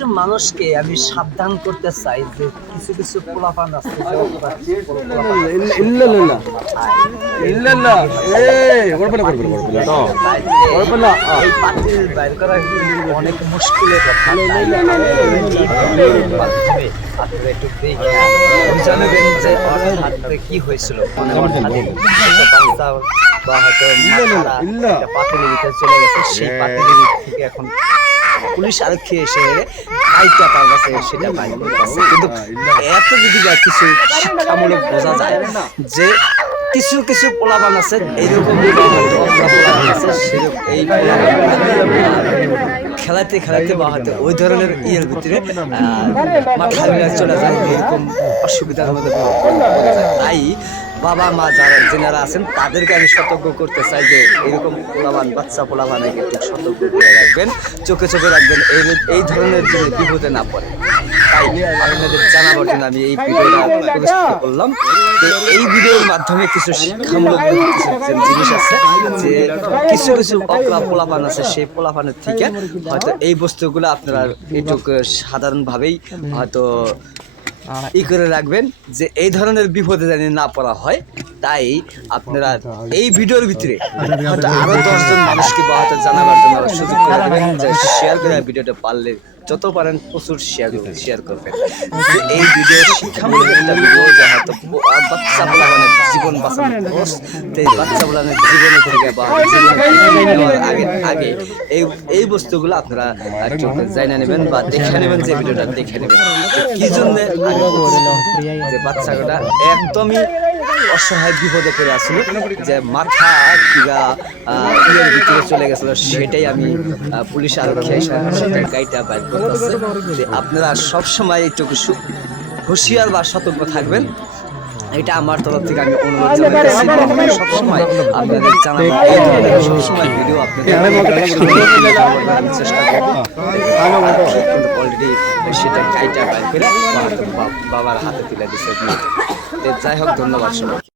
কিছু মানুষকে আমি সাবধান করতে চাই যে কিছু কিছু পোলাপান আছে এই পাতিল বাইর করা অনেক মুশকিলের কথা। আপনারা একটু জানাবেন যে হঠাৎ কি হয়েছিল, মানে বাচ্চা বা হয়তো পাতিলের ভিতরে চলে গেছে, সেই পাতিলের থেকে এখন পুলিশ আরক্ষী এসে আইটা তার কাছে সেটা বাইর করতেছে। কিন্তু এত যদি কিছু শিক্ষামূলক বোঝা যায় যে কিছু কিছু পোলাপান আছে এইরকম এই খেলাতে খেলাতে বা হয়তো ওই ধরনের ইয়ের ভিতরে মাথা চলে যায়, এরকম অসুবিধার মধ্যে তাই বাবা মা যারা যেনারা আছেন তাদেরকে আমি সতর্ক করতে চাই যে এরকম পোলাবান বাচ্চা পোলাবানকে একটু সতর্ক করে রাখবেন, চোখে চোখে রাখবেন, এই ধরনের যদি বিপদে না পড়ে। তাই আপনাদের জানাবার জন্য আমি এই ভিডিওটা প্রস্তুত করলাম। তো এই ভিডিওর মাধ্যমে কিছু শিক্ষামূলক জিনিস আছে যে কিছু কিছু অকলা পোলাপান আছে, সেই পোলাপানের থেকে হয়তো এই বস্তুগুলো আপনারা একটু সাধারণভাবেই হয়তো ই করে রাখবেন যে এই ধরনের বিপদে জানি না পড়া হয়। তাই আপনারা এই ভিডিওর ভিতরে হয়তো আরো 10 জন মানুষকে বা হয়তো জানাবার জন্য সুযোগ করে দেবেন, যে শেয়ার করে ভিডিওটা পারলে যত পারেন প্রচুর শেয়ার করবেন। যে এই ভিডিও শিক্ষামূলক একটা ভিডিও, যা হয়তো বাচ্চা পোলাপানের জীবন বাঁচানোর কোর্স। এই বাচ্চা পোলাপানের জীবনে থেকে বা জীবনে আগে এই বস্তুগুলো আপনারা একটু জানা নেবেন বা দেখে নেবেন, যে ভিডিওটা দেখে নেবেন কি জন্য যে বাচ্চাটা একদমই অসহায় বিপদে পড়ে আসছিল, যে মাথা কিবা ইয়ের ভিতরে চলে গেছিল, সেটাই আমি পুলিশ আরক্ষী গাড়িটা বাইর করতেছে। যে আপনারা সবসময় একটু হুঁশিয়ার বা সতর্ক থাকবেন, এটা আমার তরফ থেকে আমি অনুরোধ জানাচ্ছি। সবসময় আপনাদের জানাবো এই ধরনের সবসময় ভিডিও আপনাদের চেষ্টা করবো। অলরেডি সেটা গাড়িটা বাইর করে বাবার হাতে তুলে দিচ্ছে। যাই হোক, ধন্যবাদ সবাইকে।